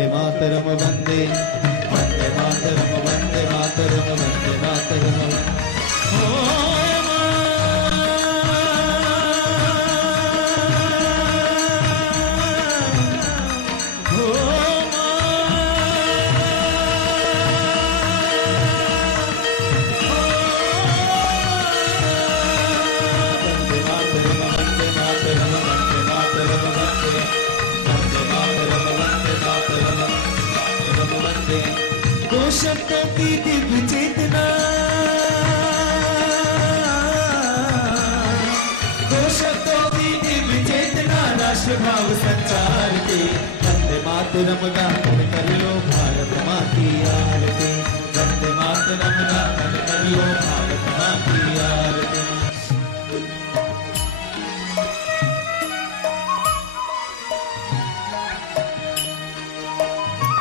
वंदे मातरम वंदे वंदे मातरम वंदे मातरम वंदे मातरम शब्दों की दिव्य चेतना, दो शब्दों की दिव्य चेतना राष्ट्र भाव संचार के वंदे मातरम गाते